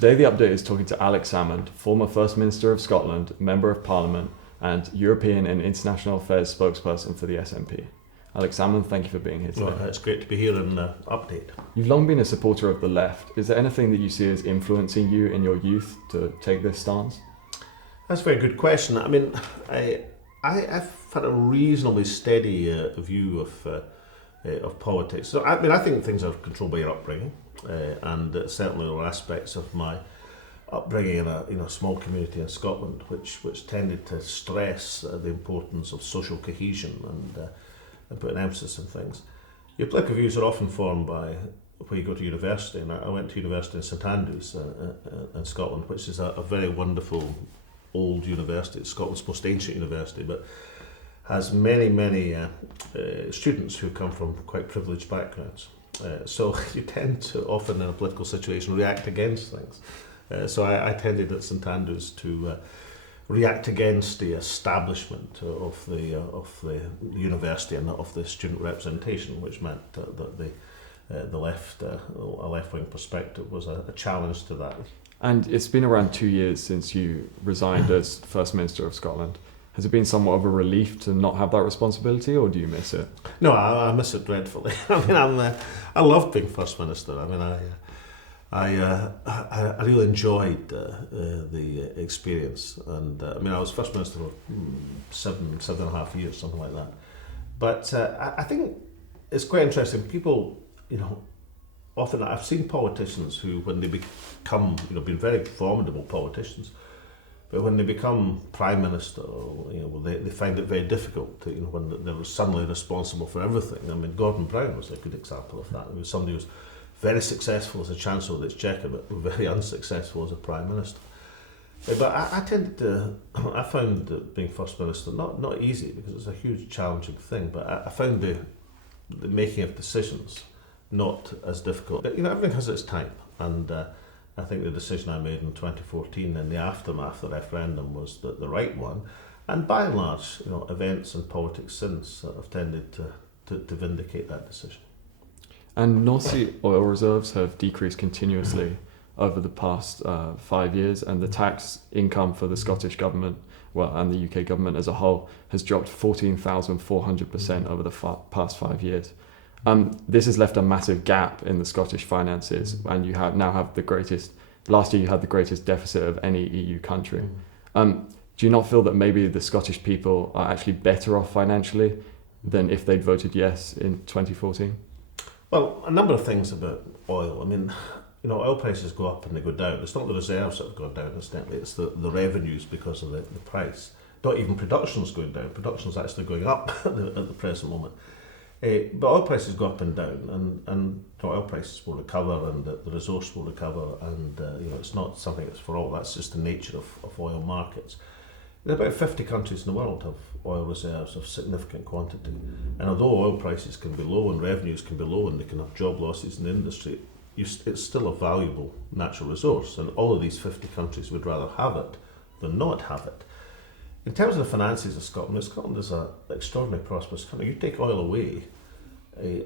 Today the update is talking to Alex Salmond, former First Minister of Scotland, Member of Parliament and European and International Affairs spokesperson for the SNP. Alex Salmond, thank you for being here today. Well, it's great to be here and update. You've long been a supporter of the left. Is there anything that you see as influencing you in your youth to take this stance? That's a very good question. I mean, I've had a reasonably steady view of politics. So I think things are controlled by your upbringing, and certainly there were aspects of my upbringing in a small community in Scotland, which tended to stress the importance of social cohesion and put an emphasis on things. Your political views are often formed by where you go to university, and I went to university in St Andrews in Scotland, which is a very wonderful old university. It's Scotland's most ancient university, but has many students who come from quite privileged backgrounds. So you tend to often in a political situation react against things. So I tended at St Andrews to react against the establishment of the university and of the student representation, which meant that a left-wing perspective was a challenge to that. And it's been around 2 years since you resigned as First Minister of Scotland. Has it been somewhat of a relief to not have that responsibility, or do you miss it? No, I miss it dreadfully. I mean, I loved being First Minister. I mean, I really enjoyed the experience, and I was First Minister for seven and a half years, something like that. But I think it's quite interesting. People, often I've seen politicians who, when they become, been very formidable politicians, but when they become Prime Minister, they find it very difficult to, when they're suddenly responsible for everything. I mean, Gordon Brown was a good example of that. He was somebody who was very successful as a Chancellor of the Exchequer, but very unsuccessful as a Prime Minister. But I found being First Minister not easy, because it's a huge challenging thing, but I found the making of decisions not as difficult. But, everything has its time, and I think the decision I made in 2014 in the aftermath of the referendum was the right one, and by and large, events and politics since have tended to vindicate that decision. And North Sea oil reserves have decreased continuously over the past 5 years, and the tax income for the Scottish government, and the UK government as a whole, has dropped 14,400% over the past 5 years. This has left a massive gap in the Scottish finances, and you now have the greatest. Last year, you had the greatest deficit of any EU country. Do you not feel that maybe the Scottish people are actually better off financially than if they'd voted yes in 2014? Well, a number of things about oil. I mean, oil prices go up and they go down. It's not the reserves that have gone down, incidentally. It's the revenues because of the price. Not even production's going down. Production's actually going up at the present moment. But oil prices go up and down, and oil prices will recover, and the resource will recover, and it's not something that's for all. That's just the nature of oil markets. There are about 50 countries in the world have oil reserves of significant quantity, and although oil prices can be low and revenues can be low, and they can have job losses in the industry, it's still a valuable natural resource, and all of these 50 countries would rather have it than not have it. In terms of the finances of Scotland is an extraordinarily prosperous country. You take oil away,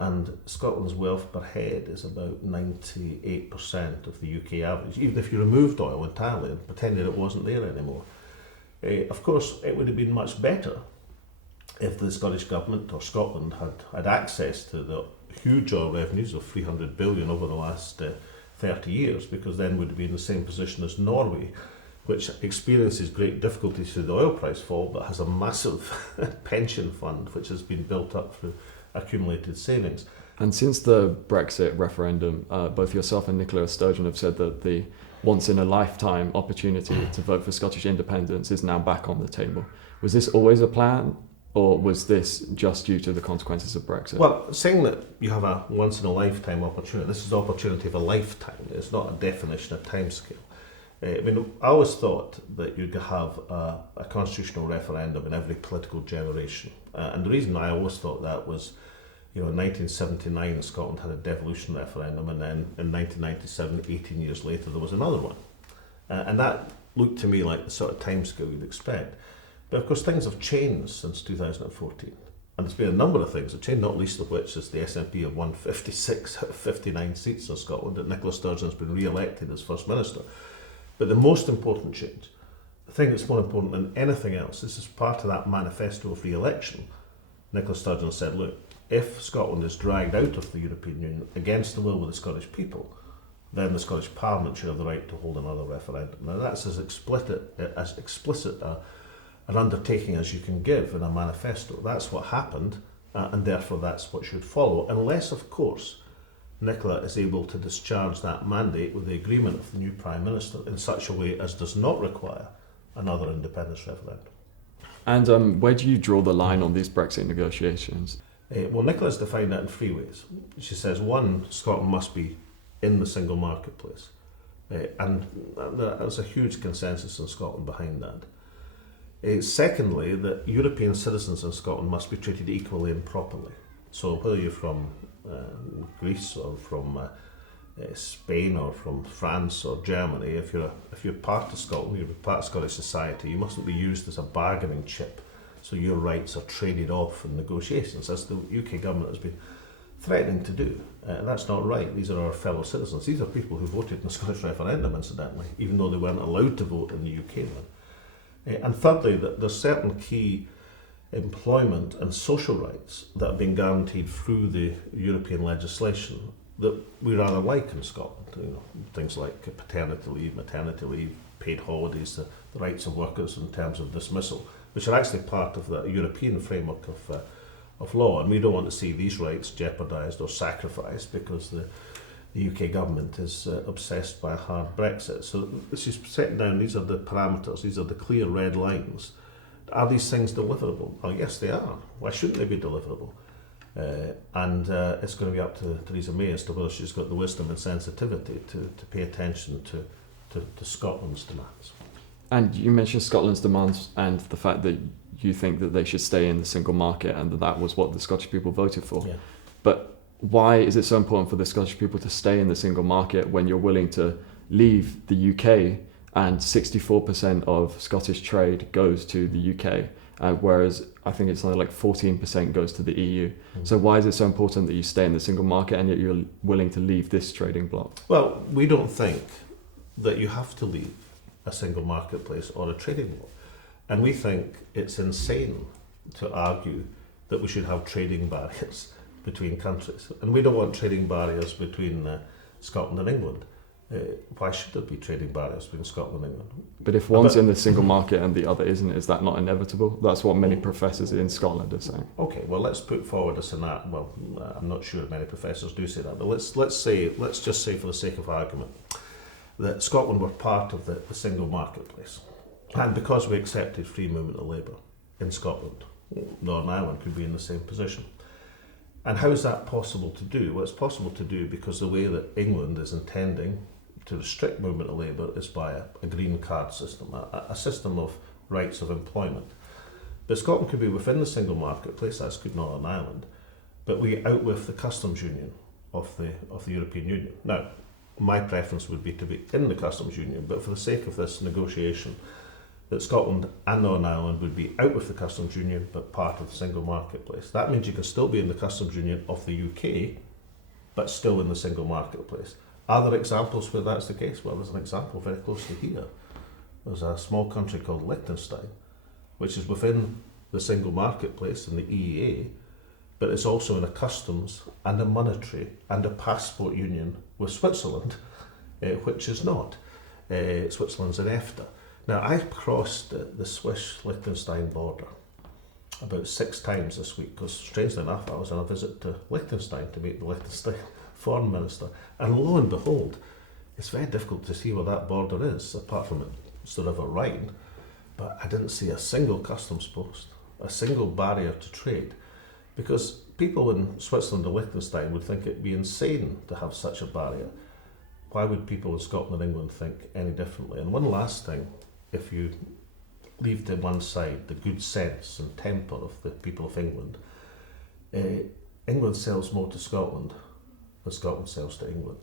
and Scotland's wealth per head is about 98% of the UK average, even if you removed oil entirely and pretended it wasn't there anymore. Of course, it would have been much better if the Scottish Government or Scotland had access to the huge oil revenues of 300 billion over the last 30 years, because then we'd be in the same position as Norway, which experiences great difficulties through the oil price fall, but has a massive pension fund which has been built up through accumulated savings. And since the Brexit referendum, both yourself and Nicola Sturgeon have said that the once-in-a-lifetime opportunity to vote for Scottish independence is now back on the table. Was this always a plan, or was this just due to the consequences of Brexit? Well, saying that you have a once-in-a-lifetime opportunity, this is the opportunity of a lifetime. It's not a definition of timescale. I always thought that you'd have a constitutional referendum in every political generation. And the reason I always thought that was, in 1979, Scotland had a devolution referendum, and then in 1997, 18 years later, there was another one. And that looked to me like the sort of timescale you'd expect. But of course, things have changed since 2014. And there's been a number of things that changed, not least of which is the SNP have won 56 out of 59 seats in Scotland, that Nicola Sturgeon's been re-elected as First Minister. But the most important change, the thing that's more important than anything else, this is part of that manifesto of re-election. Nicola Sturgeon said, look, if Scotland is dragged out of the European Union against the will of the Scottish people, then the Scottish Parliament should have the right to hold another referendum. Now that's as explicit an undertaking as you can give in a manifesto. That's what happened, and therefore that's what should follow, unless, of course, Nicola is able to discharge that mandate with the agreement of the new Prime Minister in such a way as does not require another independence referendum. And where do you draw the line on these Brexit negotiations? Well, Nicola's defined that in three ways. She says, one, Scotland must be in the single marketplace. And there's a huge consensus in Scotland behind that. Secondly, that European citizens in Scotland must be treated equally and properly. So whether you're from Greece or from Spain or from France or Germany, if you're part of Scotland, you're part of Scottish society, you mustn't be used as a bargaining chip. So your rights are traded off in negotiations, as the UK government has been threatening to do. That's not right. These are our fellow citizens. These are people who voted in the Scottish referendum, incidentally, even though they weren't allowed to vote in the UK one. And thirdly, that there's certain key employment and social rights that have been guaranteed through the European legislation that we rather like in Scotland. You know, things like paternity leave, maternity leave, paid holidays, the rights of workers in terms of dismissal, which are actually part of the European framework of law. And we don't want to see these rights jeopardised or sacrificed because the UK government is obsessed by a hard Brexit. So she's setting down, these are the parameters, these are the clear red lines. Are these things deliverable? Oh yes, they are. Why shouldn't they be deliverable? And it's going to be up to Theresa May as to whether she's got the wisdom and sensitivity to pay attention to Scotland's demands. And you mentioned Scotland's demands and the fact that you think that they should stay in the single market and that was what the Scottish people voted for. Yeah. But why is it so important for the Scottish people to stay in the single market when you're willing to leave the UK and 64% of Scottish trade goes to the UK, whereas I think it's something like 14% goes to the EU. So why is it so important that you stay in the single market and yet you're willing to leave this trading bloc? Well, we don't think that you have to leave a single marketplace or a trading bloc. And we think it's insane to argue that we should have trading barriers between countries. And we don't want trading barriers between Scotland and England. Why should there be trading barriers between Scotland and England? But if one's in the single market and the other isn't, is that not inevitable? That's what many professors in Scotland are saying. Okay, well, let's put forward a scenario. Well, I'm not sure many professors do say that, but let's just say, for the sake of argument, that Scotland were part of the single marketplace. And because we accepted free movement of labour in Scotland, Northern Ireland could be in the same position. And how is that possible to do? Well, it's possible to do because the way that England is intending to restrict movement of labour is by a green card system, a system of rights of employment. But Scotland could be within the single marketplace, as could Northern Ireland, but we outlive the customs union of the European Union. Now, my preference would be to be in the customs union, but for the sake of this negotiation, that Scotland and Northern Ireland would be out with the customs union but part of the single marketplace. That means you can still be in the customs union of the UK but still in the single marketplace. Are there examples where that's the case? Well, there's an example very close to here. There's a small country called Liechtenstein, which is within the single marketplace in the EEA, but it's also in a customs and a monetary and a passport union with Switzerland, which is not. Switzerland's in EFTA. Now, I've crossed the Swiss-Liechtenstein border about 6 times this week because, strangely enough, I was on a visit to Liechtenstein to meet the Liechtenstein foreign minister. And lo and behold, it's very difficult to see where that border is, apart from it's the River Rhine. But I didn't see a single customs post, a single barrier to trade, because people in Switzerland or Liechtenstein would think it'd be insane to have such a barrier. Why would people in Scotland and England think any differently? And one last thing, if you leave to one side the good sense and temper of the people of England, England sells more to Scotland than Scotland sells to England.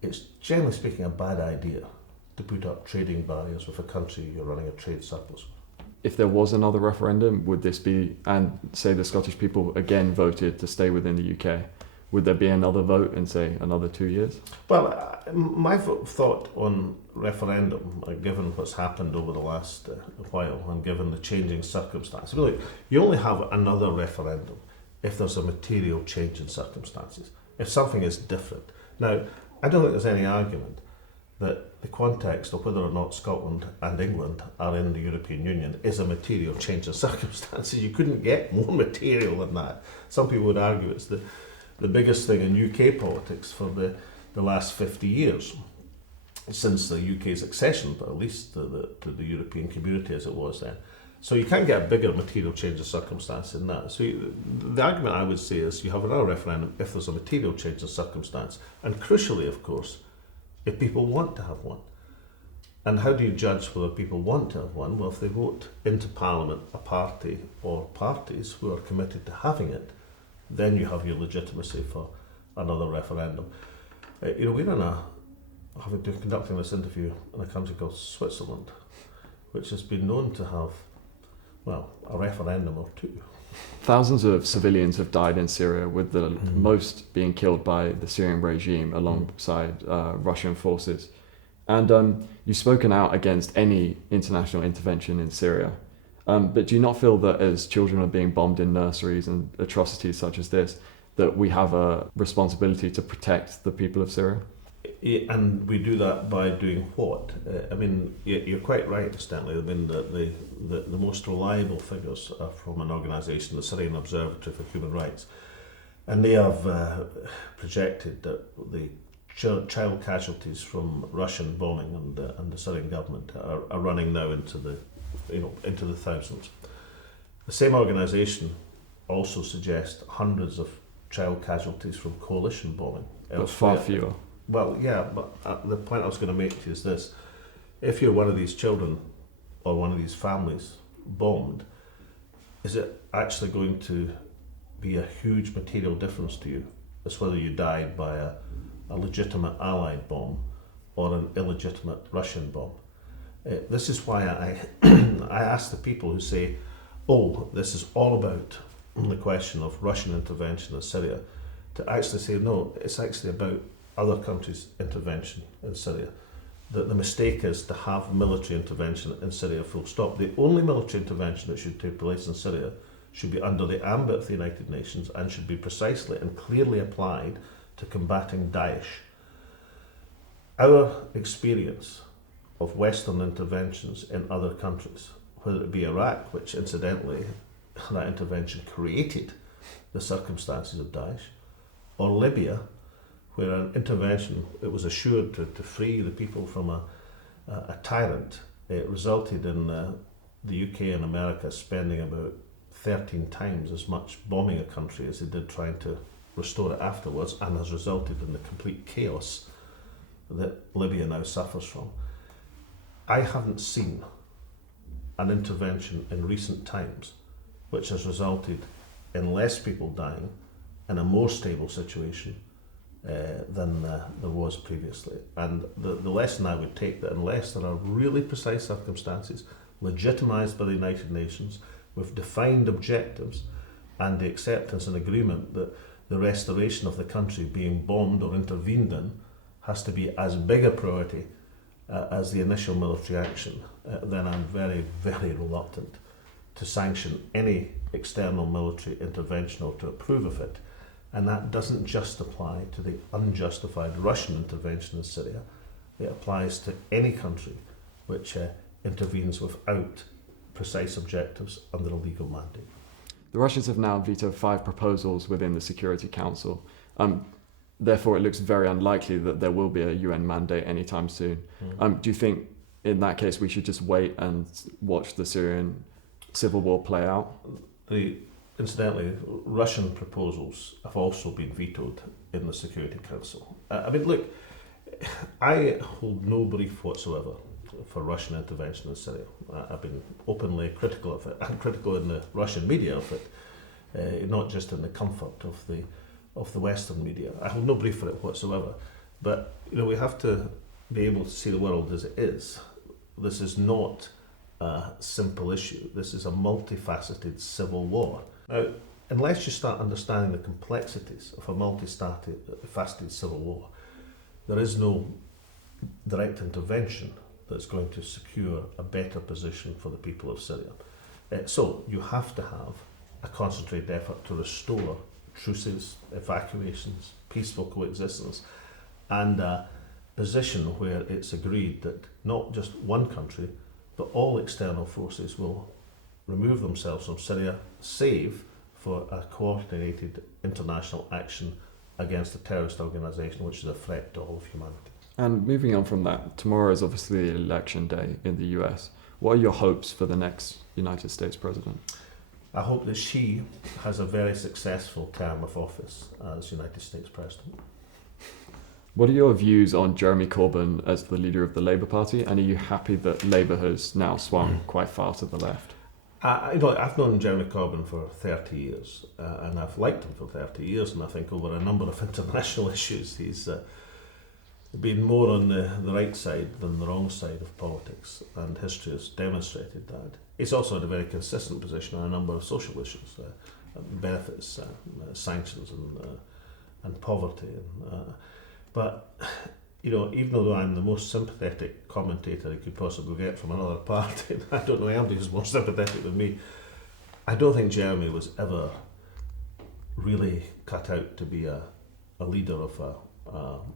It's generally speaking a bad idea to put up trading barriers with a country you're running a trade surplus with. if there was another referendum, would this be, and say the Scottish people again voted to stay within the UK, would there be another vote in, say, another 2 years? Well, my thought on referendum, given what's happened over the last while and given the changing circumstances, really, you only have another referendum if there's a material change in circumstances, if something is different. Now, I don't think there's any argument that the context of whether or not Scotland and England are in the European Union is a material change in circumstances. You couldn't get more material than that. Some people would argue it's the biggest thing in UK politics for the last 50 years, since the UK's accession, but at least to the European community as it was then. So you can't get a bigger material change of circumstance than that. So the argument I would say is you have another referendum if there's a material change of circumstance, and crucially, of course, if people want to have one. And how do you judge whether people want to have one? Well, if they vote into Parliament a party or parties who are committed to having it, then you have your legitimacy for another referendum. We're conducting this interview in a country called Switzerland, which has been known to have, well, a referendum or two. Thousands of civilians have died in Syria, with the most being killed by the Syrian regime alongside Russian forces. And you've spoken out against any international intervention in Syria. But do you not feel that as children are being bombed in nurseries and atrocities such as this, that we have a responsibility to protect the people of Syria? And we do that by doing what? You're quite right, Stanley. The most reliable figures are from an organisation, the Syrian Observatory for Human Rights, and they have projected that the child casualties from Russian bombing and the Syrian government are running now into the thousands. The same organisation also suggests hundreds of child casualties from coalition bombing. But far fewer. Well, yeah, but the point I was going to make to you is this. If you're one of these children or one of these families bombed, is it actually going to be a huge material difference to you as whether you died by a legitimate Allied bomb or an illegitimate Russian bomb? This is why I ask the people who say, oh, this is all about the question of Russian intervention in Syria, to actually say, no, it's actually about other countries' intervention in Syria. That the mistake is to have military intervention in Syria, full stop. The only military intervention that should take place in Syria should be under the ambit of the United Nations and should be precisely and clearly applied to combating Daesh. Our experience of Western interventions in other countries, whether it be Iraq, which incidentally that intervention created the circumstances of Daesh, or Libya, where an intervention, it was assured to free the people from a tyrant. It resulted in the UK and America spending about 13 times as much bombing a country as they did trying to restore it afterwards, and has resulted in the complete chaos that Libya now suffers from. I haven't seen an intervention in recent times which has resulted in less people dying in a more stable situation than there was previously. And the lesson I would take, that unless there are really precise circumstances legitimised by the United Nations with defined objectives and the acceptance and agreement that the restoration of the country being bombed or intervened in has to be as big a priority as the initial military action, then I'm very, very reluctant to sanction any external military intervention or to approve of it. And that doesn't just apply to the unjustified Russian intervention in Syria. It applies to any country which intervenes without precise objectives under a legal mandate. The Russians have now vetoed 5 proposals within the Security Council. Therefore, it looks very unlikely that there will be a UN mandate anytime soon. Do you think, in that case, we should just wait and watch the Syrian civil war play out? Incidentally, Russian proposals have also been vetoed in the Security Council. Look, I hold no brief whatsoever for Russian intervention in Syria. I've been openly critical of it, and critical in the Russian media of it, not just in the comfort of the Western media. I hold no brief for it whatsoever. But we have to be able to see the world as it is. This is not a simple issue. This is a multifaceted civil war. Now, unless you start understanding the complexities of a multifaceted civil war, there is no direct intervention that's going to secure a better position for the people of Syria. So you have to have a concentrated effort to restore truces, evacuations, peaceful coexistence, and a position where it's agreed that not just one country, but all external forces will remove themselves from Syria, save for a coordinated international action against a terrorist organisation which is a threat to all of humanity. And moving on from that, tomorrow is obviously election day in the US. What are your hopes for the next United States president? I hope that she has a very successful term of office as United States president. What are your views on Jeremy Corbyn as the leader of the Labour Party, and are you happy that Labour has now swung quite far to the left? I've known Jeremy Corbyn for 30 years, and I've liked him for 30 years, and I think over a number of international issues he's been more on the right side than the wrong side of politics, and history has demonstrated that. He's also had a very consistent position on a number of social issues, benefits, sanctions, and poverty. But even though I'm the most sympathetic commentator you could possibly get from another party, I don't know anybody who's more sympathetic than me. I don't think Jeremy was ever really cut out to be a leader of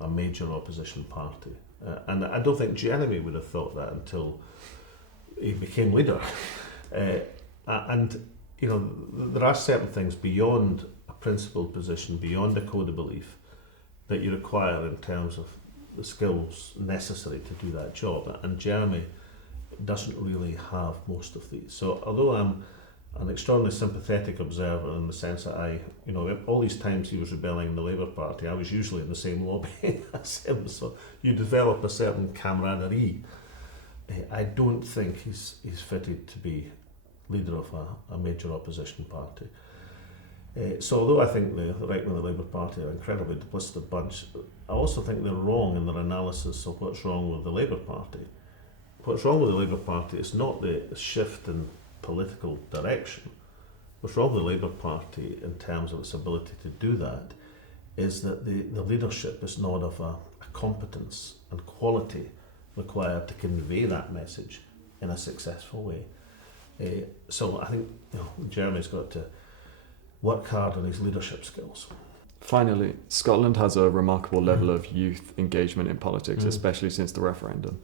a major opposition party. And I don't think Jeremy would have thought that until he became leader. There are certain things beyond a principled position, beyond a code of belief, that you require in terms of the skills necessary to do that job. And Jeremy doesn't really have most of these. So although I'm an extraordinarily sympathetic observer in the sense that all these times he was rebelling in the Labour Party, I was usually in the same lobby as him, so you develop a certain camaraderie. I don't think he's fitted to be leader of a major opposition party. So although I think the right wing of the Labour Party are an incredibly duplicitous bunch, I also think they're wrong in their analysis of what's wrong with the Labour Party. What's wrong with the Labour Party is not the shift in political direction. What's wrong with the Labour Party in terms of its ability to do that is that the leadership is not of a competence and quality required to convey that message in a successful way. So I think Jeremy's got to work hard on his leadership skills. Finally, Scotland has a remarkable level of youth engagement in politics, especially since the referendum.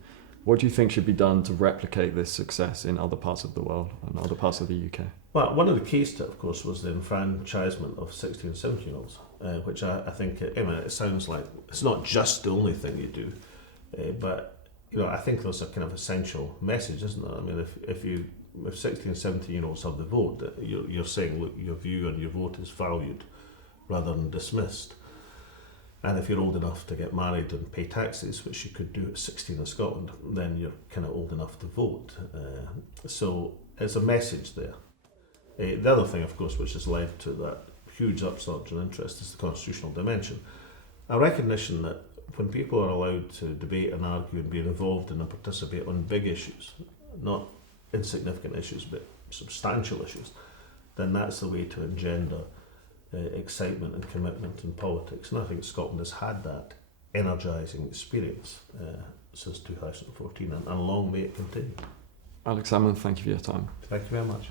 What do you think should be done to replicate this success in other parts of the world and other parts of the UK? Well, one of the keys to it, of course, was the enfranchisement of 16 and 17-year-olds, which I think, it sounds like it's not just the only thing you do, but I think there's a kind of essential message, isn't there? I mean, if 16 and 17-year-olds have the vote, you're saying, look, your view and your vote is valued rather than dismissed. And if you're old enough to get married and pay taxes, which you could do at 16 in Scotland, then you're kind of old enough to vote. So it's a message there. The other thing, of course, which has led to that huge upsurge in interest is the constitutional dimension. A recognition that when people are allowed to debate and argue and be involved in and participate on big issues, not insignificant issues, but substantial issues, then that's the way to engender excitement and commitment in politics. And I think Scotland has had that energising experience since 2014, and long may it continue. Alex Salmond, thank you for your time. Thank you very much.